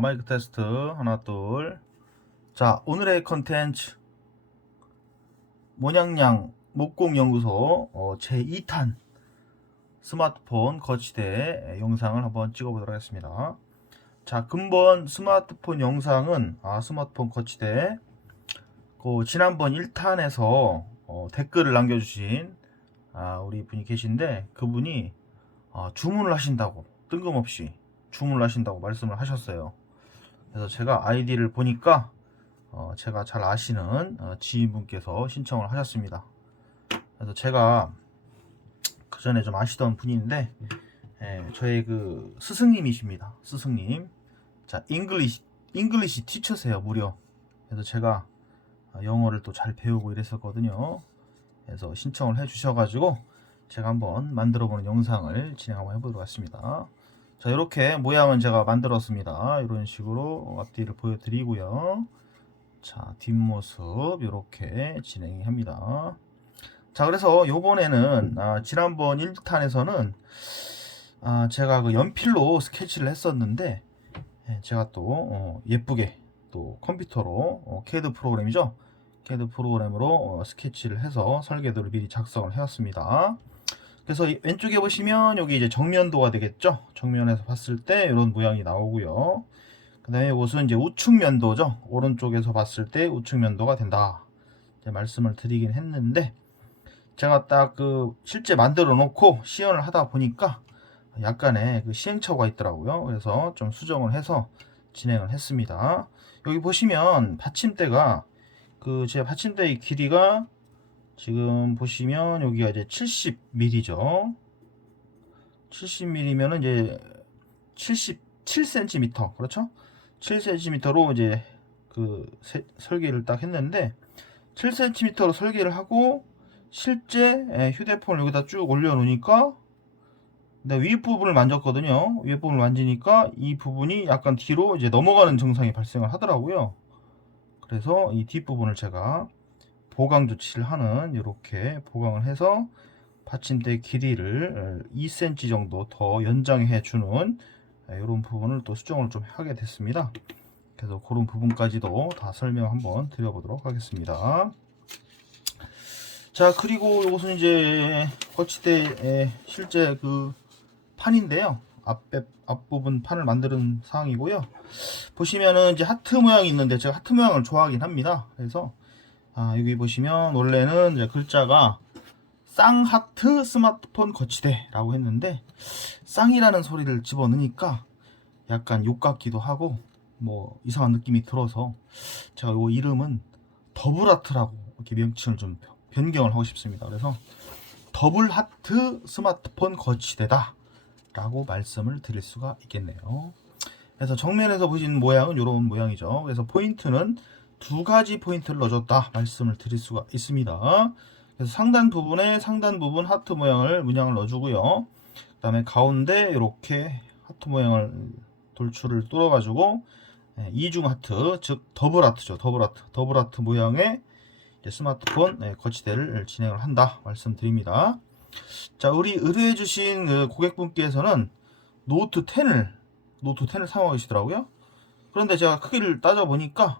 마이크 테스트 하나 둘. 자, 오늘의 컨텐츠 모냥냥 목공연구소 제2탄 스마트폰 거치대 영상을 한번 찍어보도록 하겠습니다. 자, 근본 스마트폰 영상은 스마트폰 거치대 지난번 1탄에서 댓글을 남겨주신 우리 분이 계신데, 그분이 주문을 하신다고, 뜬금없이 주문을 하신다고 말씀을 하셨어요. 그래서 제가 아이디를 보니까 제가 잘 아시는 지인분께서 신청을 하셨습니다. 그래서 제가 그 전에 좀 아시던 분인데, 저의 그 스승님이십니다. 스승님. 자, 잉글리시 티처세요, 무려. 그래서 제가 영어를 또 잘 배우고 이랬었거든요. 그래서 신청을 해 주셔가지고 제가 한번 만들어보는 영상을 진행 한번 해보도록 하겠습니다. 자, 이렇게 모양은 제가 만들었습니다. 이런 식으로 앞뒤를 보여드리고요. 자, 뒷모습 이렇게 진행합니다. 자, 그래서 요번에는 지난번 1탄에서는 제가 그 연필로 스케치를 했었는데, 제가 또 예쁘게 또 컴퓨터로 CAD 프로그램이죠. CAD 프로그램으로 스케치를 해서 설계도를 미리 작성을 해왔습니다. 그래서 왼쪽에 보시면 여기 이제 정면도가 되겠죠. 정면에서 봤을 때 이런 모양이 나오고요. 그 다음에 이것은 이제 우측면도죠. 오른쪽에서 봤을 때 우측면도가 된다, 이제 말씀을 드리긴 했는데, 제가 딱 그 실제 만들어 놓고 시연을 하다 보니까 약간의 그 시행착오가 있더라고요. 그래서 좀 수정을 해서 진행을 했습니다. 여기 보시면 받침대가 제 받침대의 길이가 지금 보시면 여기가 이제 70mm죠. 70mm면은 이제 77cm, 그렇죠? 7cm로 이제 설계를 딱 했는데, 7cm로 설계를 하고 실제 휴대폰을 여기다 쭉 올려놓으니까, 윗부분을 만졌거든요. 윗부분을 만지니까 이 부분이 약간 뒤로 이제 넘어가는 증상이 발생을 하더라고요. 그래서 이 뒷부분을 제가 보강 조치를 하는, 이렇게 보강을 해서 받침대 길이를 2cm 정도 더 연장해 주는 이런 부분을 또 수정을 좀 하게 됐습니다. 그래서 그런 부분까지도 다 설명 한번 드려보도록 하겠습니다. 자, 그리고 이것은 이제 거치대의 실제 그 판인데요. 앞부분 판을 만드는 상황이고요. 보시면은 이제 하트 모양이 있는데, 제가 하트 모양을 좋아하긴 합니다. 그래서 여기 보시면 원래는 이제 글자가 쌍하트 스마트폰 거치대라고 했는데, 쌍이라는 소리를 집어넣으니까 약간 욕 같기도 하고 뭐 이상한 느낌이 들어서 제가 이 이름은 더블하트라고 이렇게 명칭을 좀 변경을 하고 싶습니다. 그래서 더블하트 스마트폰 거치대다 라고 말씀을 드릴 수가 있겠네요. 그래서 정면에서 보신 모양은 이런 모양이죠. 그래서 포인트는 두 가지 포인트를 넣어줬다 말씀을 드릴 수가 있습니다. 그래서 상단 부분 하트 문양을 넣어주고요. 그 다음에 가운데 이렇게 하트 모양을 돌출을 뚫어 가지고 이중 하트, 즉 더블 하트죠. 더블 하트 모양의 스마트폰 거치대를 진행을 한다 말씀드립니다. 자, 우리 의뢰해 주신 그 고객분께서는 노트 10을 사용하고 계시더라고요. 그런데 제가 크기를 따져 보니까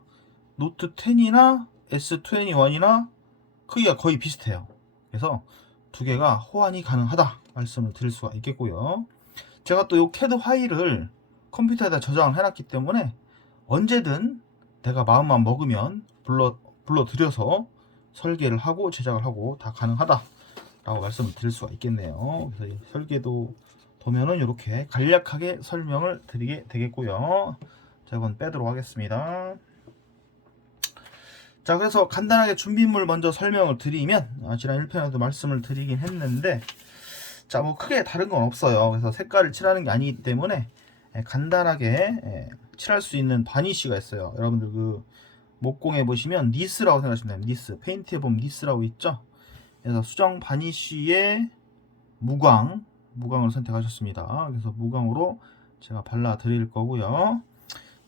노트 10이나 S21이나 크기가 거의 비슷해요. 그래서 두 개가 호환이 가능하다 말씀을 드릴 수가 있겠고요. 제가 또 이 CAD 파일을 컴퓨터에다 저장을 해놨기 때문에 언제든 내가 마음만 먹으면 불러들여서 설계를 하고 제작을 하고 다 가능하다 라고 말씀을 드릴 수가 있겠네요. 그래서 이 설계도 도면은 이렇게 간략하게 설명을 드리게 되겠고요. 자, 이건 빼도록 하겠습니다. 자, 그래서 간단하게 준비물 먼저 설명을 드리면, 지난 1편에도 말씀을 드리긴 했는데, 자, 뭐 크게 다른 건 없어요. 그래서 색깔을 칠하는 게 아니기 때문에 간단하게 칠할 수 있는 바니쉬가 있어요. 여러분들 그 목공에 보시면 니스라고 생각하시면 됩니다. 니스, 페인트에 보면 니스라고 있죠. 그래서 수정 바니쉬에 무광을 선택하셨습니다. 그래서 무광으로 제가 발라 드릴 거고요.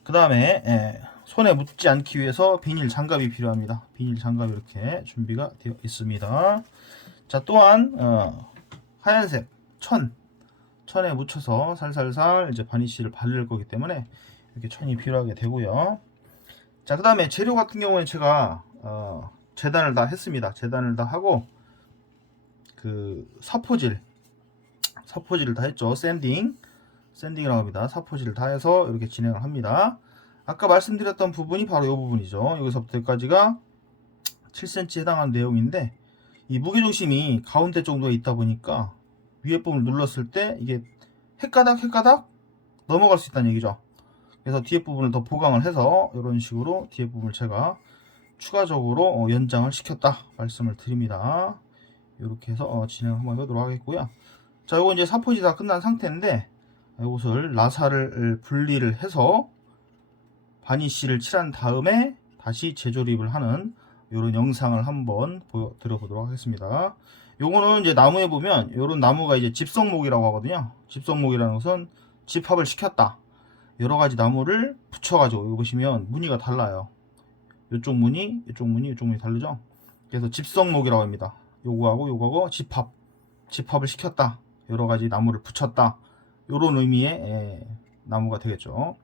그 다음에 손에 묻지 않기 위해서 비닐 장갑이 필요합니다. 비닐 장갑이 이렇게 준비가 되어 있습니다. 자, 또한 하얀색 천에 묻혀서 살살살 이제 바니쉬를 바를 거기 때문에 이렇게 천이 필요하게 되고요. 자, 그 다음에 재료 같은 경우에 제가 재단을 다 했습니다. 재단을 다 하고 그 사포질을 다 했죠. 샌딩이라고 합니다. 사포질을 다 해서 이렇게 진행을 합니다. 아까 말씀드렸던 부분이 바로 이 부분이죠. 여기서부터 여기까지가 7cm 해당하는 내용인데, 이 무게중심이 가운데 정도에 있다 보니까 위에 부분을 눌렀을 때 이게 헷가닥 넘어갈 수 있다는 얘기죠. 그래서 뒤에 부분을 더 보강을 해서 이런 식으로 뒤에 부분을 제가 추가적으로 연장을 시켰다 말씀을 드립니다. 이렇게 해서 진행을 한번 해보도록 하겠고요. 자, 이거 이제 사포질이 다 끝난 상태인데, 이것을 라사를 분리를 해서 바니쉬를 칠한 다음에 다시 재조립을 하는 이런 영상을 한번 보여드려 보도록 하겠습니다. 요거는 이제 나무에 보면 이런 나무가 이제 집성목이라고 하거든요. 집성목이라는 것은 집합을 시켰다. 여러 가지 나무를 붙여가지고, 여기 보시면 무늬가 달라요. 이쪽 무늬, 이쪽 무늬 다르죠? 그래서 집성목이라고 합니다. 요거하고 집합을 시켰다. 여러 가지 나무를 붙였다. 요런 의미의 나무가 되겠죠.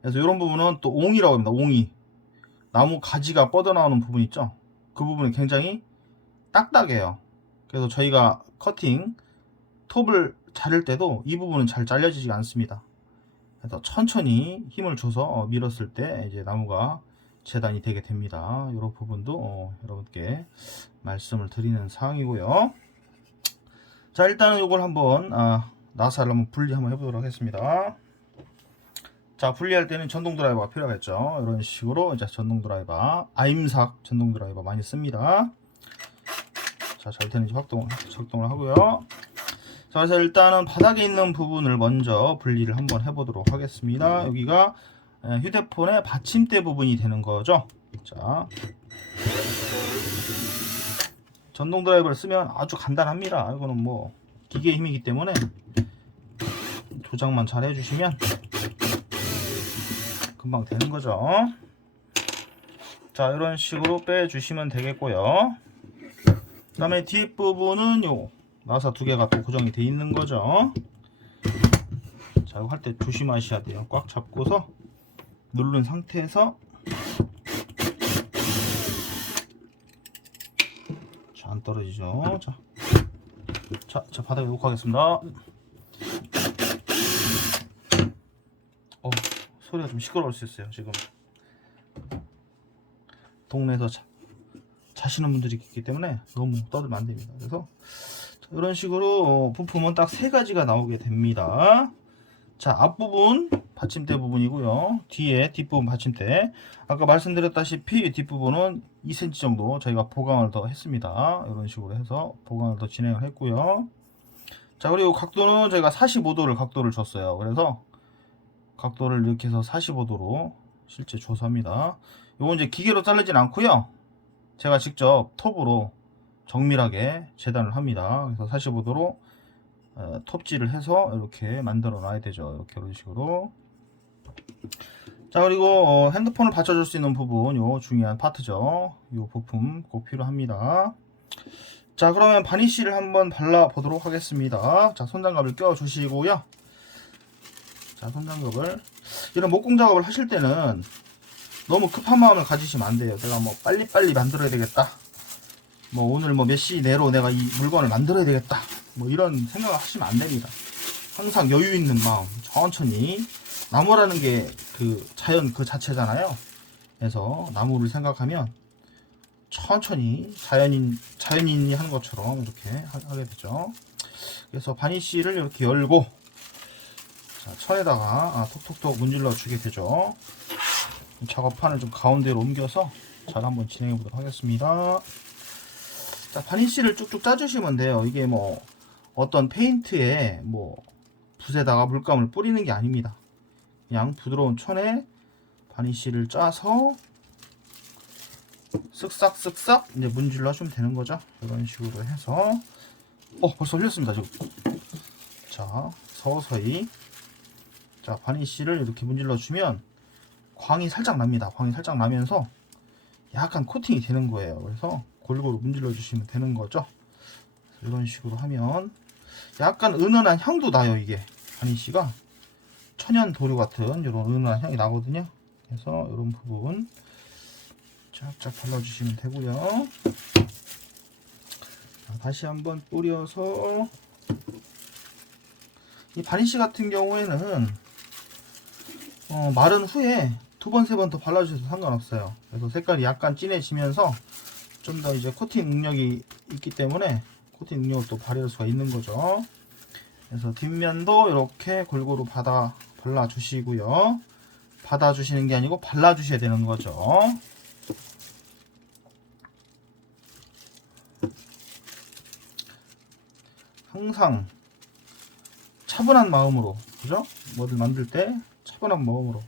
그래서 이런 부분은 또 옹이라고 합니다. 옹이. 나무 가지가 뻗어나오는 부분 있죠? 그 부분이 굉장히 딱딱해요. 그래서 저희가 톱을 자를 때도 이 부분은 잘 잘려지지 않습니다. 그래서 천천히 힘을 줘서 밀었을 때 이제 나무가 재단이 되게 됩니다. 이런 부분도 여러분께 말씀을 드리는 사항이고요. 자, 일단은 이걸 한번 나사를 한번 분리 한번 해보도록 하겠습니다. 자, 분리할 때는 전동 드라이버가 필요하겠죠. 이런 식으로 이제 전동 드라이버, 아임삭 전동 드라이버 많이 씁니다. 자, 잘 되는지 작동을 하고요. 자, 그래서 일단은 바닥에 있는 부분을 먼저 분리를 한번 해보도록 하겠습니다. 여기가 휴대폰의 받침대 부분이 되는 거죠. 자, 전동 드라이버를 쓰면 아주 간단합니다. 이거는 뭐 기계의 힘이기 때문에 조작만 잘 해주시면 금방 되는 거죠. 자, 이런 식으로 빼주시면 되겠고요. 그 다음에 뒷부분은 요 나사 두 개가 또 고정이 돼 있는 거죠. 자, 이거 할 때 조심하셔야 돼요. 꽉 잡고서 누른 상태에서, 자, 안 떨어지죠. 자, 바닥에 놓고 하겠습니다. 소리가 좀 시끄러울 수 있어요. 지금 동네에서 자시는 분들이 있기 때문에 너무 떠들면 안 됩니다. 그래서 이런 식으로 부품은 딱 세 가지가 나오게 됩니다. 자, 앞부분 받침대 부분이고요. 뒷부분 받침대. 아까 말씀드렸다시피 뒷부분은 2cm 정도 저희가 보강을 더 했습니다. 이런 식으로 해서 보강을 더 진행을 했고요. 자, 그리고 각도는 저희가 45도를 각도를 줬어요. 그래서 각도를 이렇게 해서 45도로 실제 줘서 합니다. 요거 이제 기계로 자르진 않고요. 제가 직접 톱으로 정밀하게 재단을 합니다. 그래서 45도로 톱질을 해서 이렇게 만들어 놔야 되죠. 이렇게 이런 식으로. 자, 그리고 핸드폰을 받쳐줄 수 있는 부분, 요 중요한 파트죠. 요 부품 꼭 필요합니다. 자, 그러면 바니쉬를 한번 발라 보도록 하겠습니다. 자, 손장갑을 껴 주시고요. 자, 손장갑을, 이런 목공 작업을 하실 때는 너무 급한 마음을 가지시면 안 돼요. 내가 뭐 빨리빨리 만들어야 되겠다, 뭐 오늘 뭐 몇 시 내로 내가 이 물건을 만들어야 되겠다, 뭐 이런 생각을 하시면 안 됩니다. 항상 여유 있는 마음, 천천히. 나무라는 게 그 자연 그 자체잖아요. 그래서 나무를 생각하면 천천히 자연인이 하는 것처럼 이렇게 하게 되죠. 그래서 바니쉬를 이렇게 열고, 자, 천에다가 톡톡톡 문질러 주게 되죠. 작업판을 좀 가운데로 옮겨서 잘 한번 진행해 보도록 하겠습니다. 자, 바니쉬를 쭉쭉 짜주시면 돼요. 이게 뭐 어떤 페인트에 뭐 붓에다가 물감을 뿌리는 게 아닙니다. 그냥 부드러운 천에 바니쉬를 짜서 쓱싹쓱싹 이제 문질러 주면 되는 거죠. 이런 식으로 해서 벌써 흘렸습니다 지금. 자, 서서히, 자, 바니쉬를 이렇게 문질러 주면 광이 살짝 납니다. 광이 살짝 나면서 약간 코팅이 되는 거예요. 그래서 골고루 문질러 주시면 되는 거죠. 이런 식으로 하면 약간 은은한 향도 나요. 이게 바니쉬가 천연 도료 같은 이런 은은한 향이 나거든요. 그래서 이런 부분 쫙쫙 발라주시면 되고요. 다시 한번 뿌려서, 이 바니쉬 같은 경우에는 마른 후에 2번, 3번 더 발라주셔도 상관없어요. 그래서 색깔이 약간 진해지면서 좀 더 이제 코팅 능력이 있기 때문에 코팅 능력을 또 발휘할 수가 있는 거죠. 그래서 뒷면도 이렇게 골고루 발라주시고요. 받아주시는 게 아니고 발라주셔야 되는 거죠. 항상 차분한 마음으로, 그죠? 뭐를 만들 때 차분한 마음으로,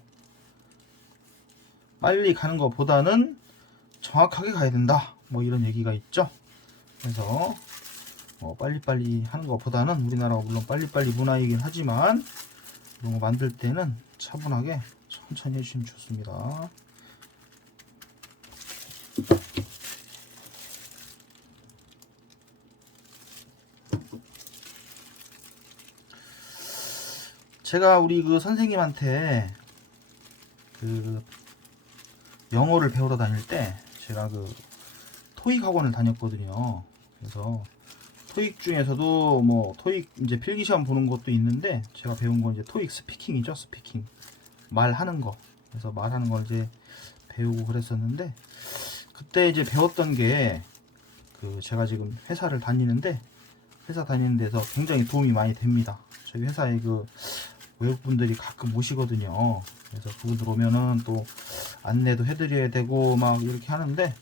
빨리 가는 것보다는 정확하게 가야 된다, 뭐 이런 얘기가 있죠. 그래서 빨리빨리 하는 것보다는, 우리나라가 물론 빨리빨리 문화이긴 하지만 이런 거 만들 때는 차분하게 천천히 해주시면 좋습니다. 제가 우리 그 선생님한테 그 영어를 배우러 다닐 때 제가 그 토익 학원을 다녔거든요. 그래서 토익 중에서도 뭐 토익 이제 필기 시험 보는 것도 있는데, 제가 배운 건 이제 토익 스피킹이죠. 스피킹, 말하는 거. 그래서 말하는 걸 이제 배우고 그랬었는데, 그때 이제 배웠던 게 그 제가 지금 회사를 다니는데, 회사 다니는 데서 굉장히 도움이 많이 됩니다. 저희 회사에 그 외국분들이 가끔 오시거든요. 그래서 그분들 오면은 또 안내도 해드려야 되고 막 이렇게 하는데,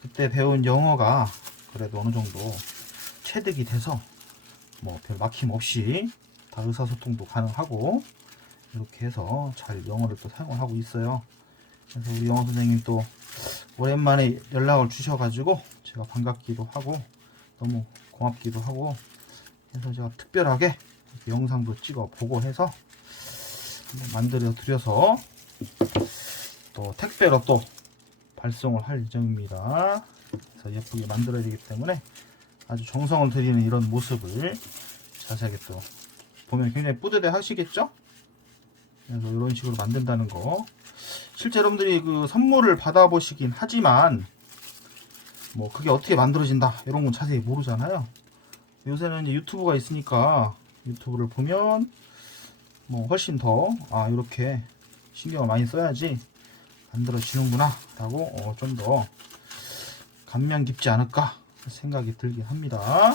그때 배운 영어가 그래도 어느 정도 체득이 돼서 뭐 별 막힘 없이 다 의사소통도 가능하고, 이렇게 해서 잘 영어를 또 사용을 하고 있어요. 그래서 우리 영어 선생님 또 오랜만에 연락을 주셔가지고 제가 반갑기도 하고 너무 고맙기도 하고, 그래서 제가 특별하게 영상도 찍어 보고 해서 만들어 드려서 또 택배로 또 발송을 할 예정입니다. 그래서 예쁘게 만들어야 되기 때문에 아주 정성을 들이는 이런 모습을 자세하게 또 보면 굉장히 뿌듯해 하시겠죠? 그래서 이런 식으로 만든다는 거, 실제 여러분들이 그 선물을 받아보시긴 하지만 뭐 그게 어떻게 만들어진다 이런 건 자세히 모르잖아요. 요새는 이제 유튜브가 있으니까 유튜브를 보면 뭐 훨씬 더 이렇게 신경을 많이 써야지 만들어지는구나 라고 좀 더 감명 깊지 않을까 생각이 들긴 합니다.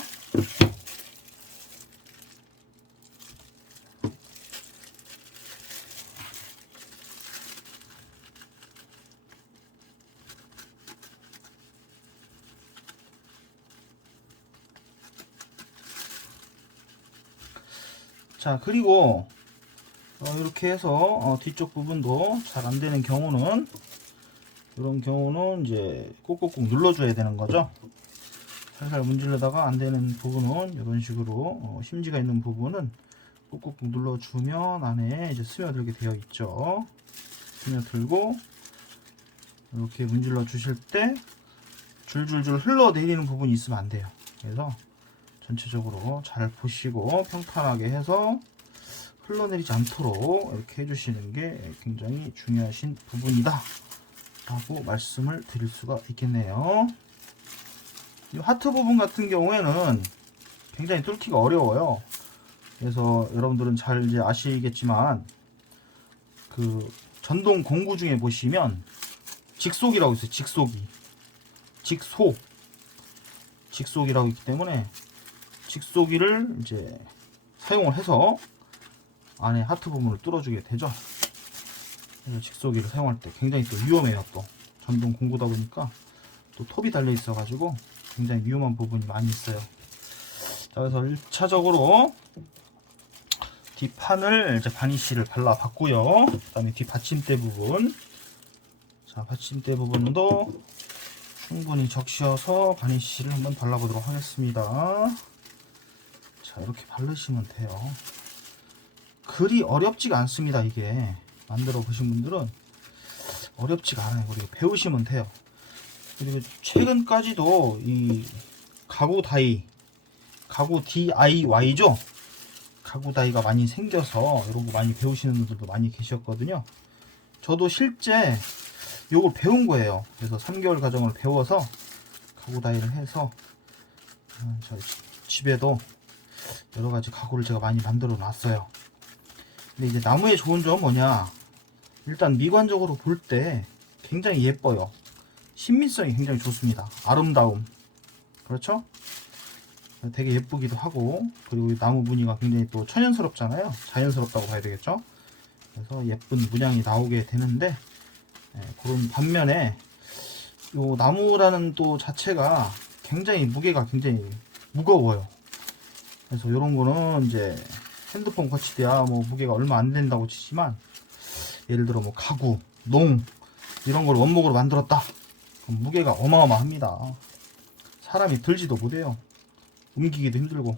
자, 그리고 이렇게 해서 뒤쪽 부분도 잘 안되는 경우는, 이런 경우는 이제 꾹꾹꾹 눌러줘야 되는 거죠. 살살 문지르다가 안되는 부분은 이런 식으로 심지가 있는 부분은 꾹꾹꾹 눌러주면 안에 이제 스며들게 되어 있죠. 스며들고 이렇게 문질러 주실 때 줄줄줄 흘러내리는 부분이 있으면 안 돼요. 그래서 전체적으로 잘 보시고 평탄하게 해서 흘러내리지 않도록 이렇게 해주시는 게 굉장히 중요하신 부분이다 라고 말씀을 드릴 수가 있겠네요. 이 하트 부분 같은 경우에는 굉장히 뚫기가 어려워요. 그래서 여러분들은 잘 이제 아시겠지만 그 전동 공구 중에 보시면 직속이라고 있어요. 직속이라고 있기 때문에 직속이를 이제 사용을 해서 안에 하트 부분을 뚫어주게 되죠. 그래서 직속이를 사용할 때 굉장히 또 위험해요. 또 전동 공구다 보니까 또 톱이 달려 있어 가지고 굉장히 위험한 부분이 많이 있어요. 자, 그래서 1차적으로 뒷판을 이제 바니쉬를 발라봤고요. 그 다음에 뒷 받침대 부분, 자 받침대 부분도 충분히 적셔서 바니쉬를 한번 발라보도록 하겠습니다. 자, 이렇게 바르시면 돼요. 그리 어렵지가 않습니다. 이게 만들어 보신 분들은 어렵지가 않아요. 그리고 배우시면 돼요. 그리고 최근까지도 이 가구 DIY죠. 가구 다이가 많이 생겨서 이런 거 많이 배우시는 분들도 많이 계셨거든요. 저도 실제 요걸 배운 거예요. 그래서 3개월 과정을 배워서 가구 다이를 해서 저희 집에도 여러 가지 가구를 제가 많이 만들어 놨어요. 근데 이제 나무의 좋은 점은 뭐냐, 일단 미관적으로 볼 때 굉장히 예뻐요. 신미성이 굉장히 좋습니다. 아름다움, 그렇죠? 되게 예쁘기도 하고, 그리고 나무 무늬가 굉장히 또 천연스럽잖아요. 자연스럽다고 봐야 되겠죠. 그래서 예쁜 문양이 나오게 되는데, 그런 반면에 요 나무라는 또 자체가 굉장히 무게가 굉장히 무거워요. 그래서 이런 거는 이제 핸드폰 거치대야 뭐 무게가 얼마 안 된다고 치지만, 예를 들어 뭐 가구, 농 이런 걸 원목으로 만들었다, 그럼 무게가 어마어마합니다. 사람이 들지도 못해요. 옮기기도 힘들고.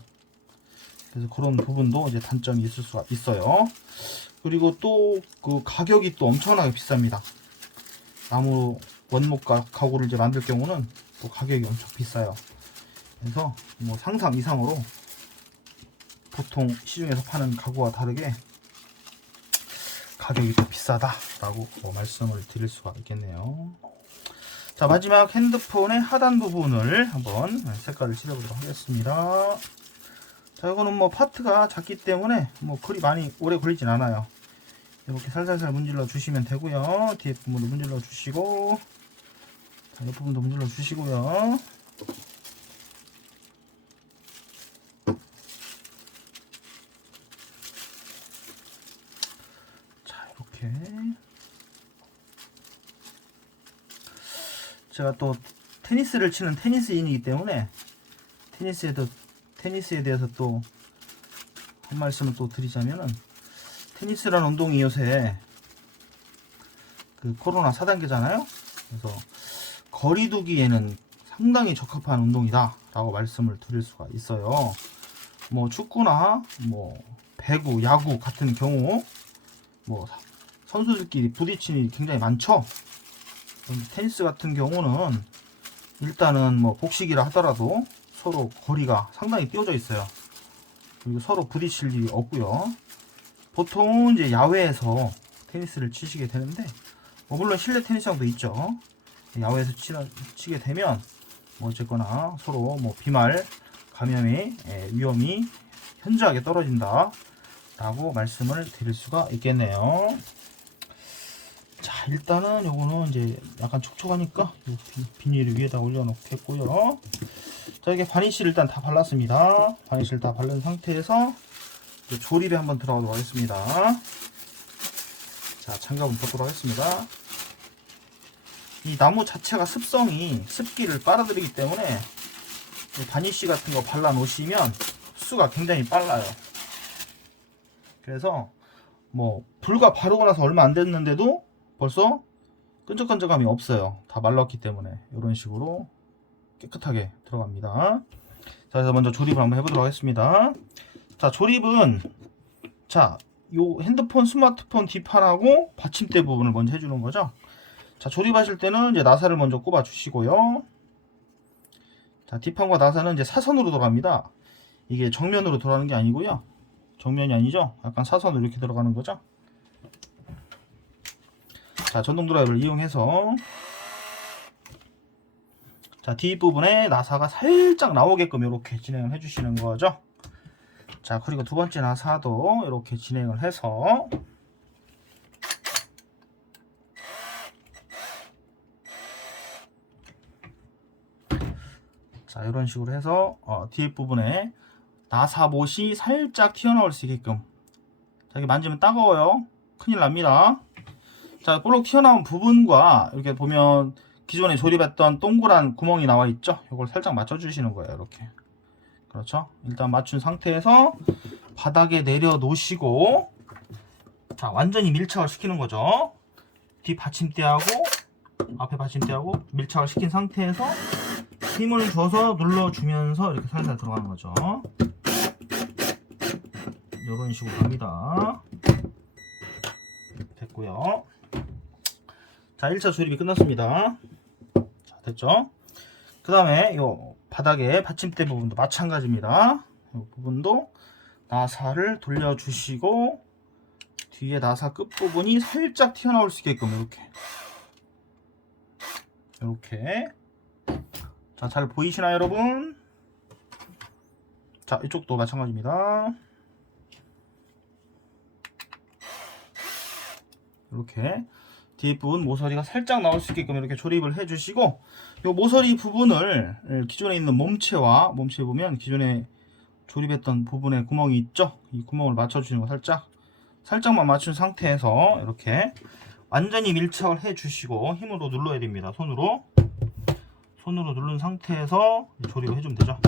그래서 그런 부분도 이제 단점이 있을 수가 있어요. 그리고 또 그 가격이 또 엄청나게 비쌉니다. 나무 원목 가구를 이제 만들 경우는 또 가격이 엄청 비싸요. 그래서 뭐 상상 이상으로 보통 시중에서 파는 가구와 다르게 가격이 더 비싸다라고 말씀을 드릴 수가 있겠네요. 자, 마지막 핸드폰의 하단 부분을 한번 색깔을 칠해보도록 하겠습니다. 자, 이거는 뭐 파트가 작기 때문에 뭐 그리 많이 오래 걸리진 않아요. 이렇게 살살살 문질러 주시면 되고요. 뒤에 부분도 문질러 주시고, 자, 옆 부분도 문질러 주시고요. 자, 이렇게 제가 또 테니스를 치는 테니스인이기 때문에 테니스에 대해서 또 한 말씀을 또 드리자면은, 테니스라는 운동이 요새 그 코로나 4단계잖아요. 그래서 거리두기에는 상당히 적합한 운동이다 라고 말씀을 드릴 수가 있어요. 뭐 축구나 뭐 배구, 야구 같은 경우 뭐 선수들끼리 부딪히는 일이 굉장히 많죠. 테니스 같은 경우는 일단은 뭐 복식이라 하더라도 서로 거리가 상당히 띄워져 있어요. 그리고 서로 부딪힐 일이 없고요. 보통 이제 야외에서 테니스를 치시게 되는데, 뭐 물론 실내 테니스장도 있죠. 야외에서 치게 되면 뭐 어쨌거나 서로 뭐 비말 감염의 위험이 현저하게 떨어진다 라고 말씀을 드릴 수가 있겠네요. 자, 일단은 요거는 이제 약간 촉촉하니까 비닐을 위에다 올려놓겠고요. 자, 이게 바니쉬를 일단 다 발랐습니다. 바니쉬를 다 바른 상태에서 이제 조립에 한번 들어가도록 하겠습니다. 자, 장갑은 벗도록 하겠습니다. 이 나무 자체가 습기를 빨아들이기 때문에 바니쉬 같은 거 발라 놓으시면 흡수가 굉장히 빨라요. 그래서 뭐 불과 바르고 나서 얼마 안 됐는데도 벌써 끈적끈적함이 없어요. 다 말랐기 때문에 이런 식으로 깨끗하게 들어갑니다. 자, 그래서 먼저 조립을 한번 해보도록 하겠습니다. 자, 조립은 자, 요 핸드폰 스마트폰 뒷판하고 받침대 부분을 먼저 해주는 거죠. 자, 조립하실 때는 이제 나사를 먼저 꼽아 주시고요. 자, 뒷판과 나사는 이제 사선으로 돌아갑니다. 이게 정면으로 돌아가는 게 아니고요. 정면이 아니죠. 약간 사선으로 이렇게 들어가는 거죠. 자, 전동 드라이브를 이용해서 자, 뒷부분에 나사가 살짝 나오게끔 이렇게 진행을 해주시는 거죠. 자, 그리고 두 번째 나사도 이렇게 진행을 해서 자, 이런 식으로 해서 뒷부분에 나사못이 살짝 튀어나올 수 있게끔. 자, 이게 만지면 따가워요. 큰일 납니다. 자, 볼록 튀어나온 부분과 이렇게 보면 기존에 조립했던 동그란 구멍이 나와 있죠. 이걸 살짝 맞춰 주시는 거예요. 이렇게. 그렇죠. 일단 맞춘 상태에서 바닥에 내려 놓으시고, 자, 완전히 밀착을 시키는 거죠. 뒷 받침대하고 앞에 받침대하고 밀착을 시킨 상태에서 힘을 줘서 눌러주면서 이렇게 살살 들어가는 거죠. 이런 식으로 갑니다. 됐고요. 자, 1차 조립이 끝났습니다. 자, 됐죠? 그 다음에 이 바닥에 받침대 부분도 마찬가지입니다. 이 부분도 나사를 돌려주시고 뒤에 나사 끝부분이 살짝 튀어나올 수 있게끔 이렇게 자, 잘 보이시나요 여러분? 자, 이쪽도 마찬가지입니다. 이렇게 뒷부분 모서리가 살짝 나올 수 있게끔 이렇게 조립을 해주시고, 이 모서리 부분을 기존에 있는 몸체와 몸체 보면 기존에 조립했던 부분에 구멍이 있죠. 이 구멍을 맞춰주는 거 살짝만 맞춘 상태에서 이렇게 완전히 밀착을 해주시고 힘으로 눌러야 됩니다. 손으로 누른 상태에서 조립을 해주면 되죠.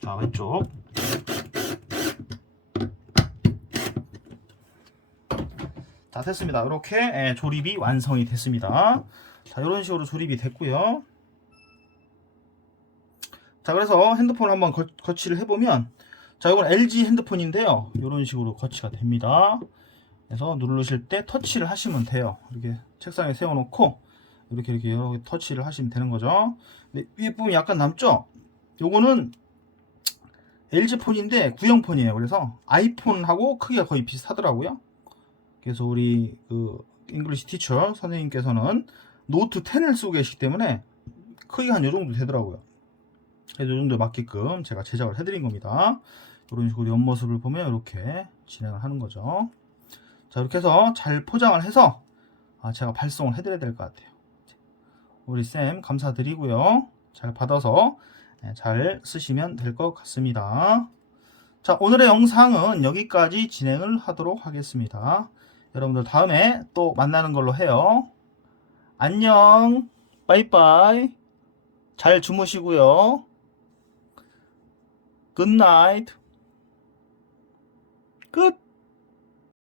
자, 왼쪽. 자, 됐습니다. 이렇게 조립이 완성이 됐습니다. 자, 이런 식으로 조립이 됐고요. 자, 그래서 핸드폰을 한번 거치를 해보면, 자, 이건 LG 핸드폰인데요. 이런 식으로 거치가 됩니다. 그래서 누르실 때 터치를 하시면 돼요. 이렇게 책상에 세워놓고 이렇게 터치를 하시면 되는 거죠. 근데 위에 부분이 약간 남죠? 요거는 LG 폰인데 구형폰이에요. 그래서 아이폰하고 크기가 거의 비슷하더라고요. 그래서 우리 그 잉글리시 티처 선생님께서는 노트 10을 쓰고 계시기 때문에 크기가 한 요 정도 되더라고요. 그래서 요 정도 맞게끔 제가 제작을 해드린 겁니다. 이런 식으로 옆모습을 보면 이렇게 진행을 하는 거죠. 자, 이렇게 해서 잘 포장을 해서 제가 발송을 해드려야 될 것 같아요. 우리 쌤 감사드리고요. 잘 받아서 잘 쓰시면 될 것 같습니다. 자, 오늘의 영상은 여기까지 진행을 하도록 하겠습니다. 여러분들 다음에 또 만나는 걸로 해요. 안녕, 빠이빠이, 잘 주무시고요. 굿나잇, 끝.